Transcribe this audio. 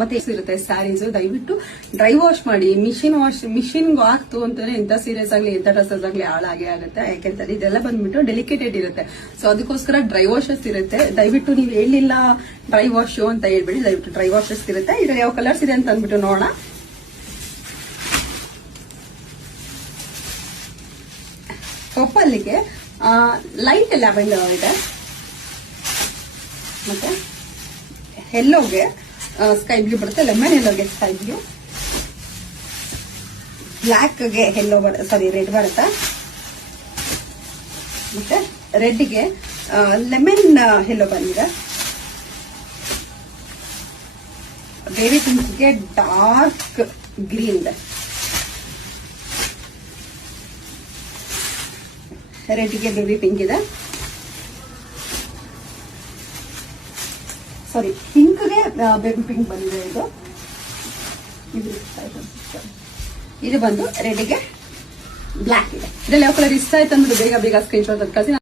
ಮತ್ತೆ ಇರುತ್ತೆ ಸ್ಯಾರೀಸ್. ದಯವಿಟ್ಟು ಡ್ರೈ ವಾಶ್ ಮಾಡಿ. ಮಿಷಿನ್ ಹಾಕ್ತು ಅಂತಾನೆ ಎಂತ ಸೀರೆಸ್ ಆಗ್ಲಿ ಎಂತ ಡ್ರೆಸ್ಸಸ್ ಆಗ್ಲಿ ಹಾಳಾಗೆ ಆಗುತ್ತೆ. ಯಾಕೆಂತಾರೆ ಇದೆಲ್ಲ ಬಂದ್ಬಿಟ್ಟು ಡೆಲಿಕೇಟೆಡ್ ಇರುತ್ತೆ. ಸೊ ಅದಕ್ಕೋಸ್ಕರ ಡ್ರೈ ವಾಶಸ್ ಇರುತ್ತೆ. ದಯವಿಟ್ಟು ನೀವು ಹೇಳಿಲ್ಲ ಡ್ರೈ ವಾಶ್ ಅಂತ ಹೇಳ್ಬೇಡಿ, ದಯವಿಟ್ಟು ಡ್ರೈ ವಾಶಸ್ ಇರುತ್ತೆ. ಇದ್ರಲ್ಲಿ ಯಾವ ಕಲರ್ಸ್ ಇದೆ ಅಂತ ಅಂದ್ಬಿಟ್ಟು ನೋಡೋಣ. ಪರ್ಪಲ್ಗೆ ಲೈಟ್ ಲ್ಯಾವೆಂಡರ್ ಇದೆ, ಮತ್ತೆ ಯೆಲ್ಲೋಗೆ ಸ್ಕೈ ಬ್ಲೂ ಬರುತ್ತೆ, ಲೆಮನ್ ಯೆಲ್ಲೋಗೆ ಸ್ಕೈ ಬ್ಲೂ, ಬ್ಲ್ಯಾಕ್ಗೆ ಯೆಲ್ಲೋ ಸಾರಿ ರೆಡ್ ಬರುತ್ತೆ, ಮತ್ತೆ ರೆಡ್ಗೆ ಲೆಮನ್ ಯೆಲ್ಲೋ ಬಂದಿದೆ, ಬೇಬಿ ಪಿಂಕ್ಗೆ ಡಾರ್ಕ್ ಗ್ರೀನ್ ಇದೆ, ರೆಡ್ಗೆ ಬೇಬಿ ಪಿಂಕ್ ಇದೆ, ಸಾರಿ ಪಿಂಕ್ಗೆ ಬೇಬಿ ಪಿಂಕ್ ಬಂದಿದೆ. ಇದು ಬಂದು ರೆಡ್ಗೆ ಬ್ಲ್ಯಾಕ್ ಇದೆ. ಇದ್ರಲ್ಲಿ ಯಾವ ಕಲರ್ ಇಷ್ಟ ಆಯ್ತು ಅಂದ್ಬಿಟ್ಟು ಬೇಗ ಸ್ಕ್ರೀನ್ ಶಾಟ್ ಕಳಿಸಿ.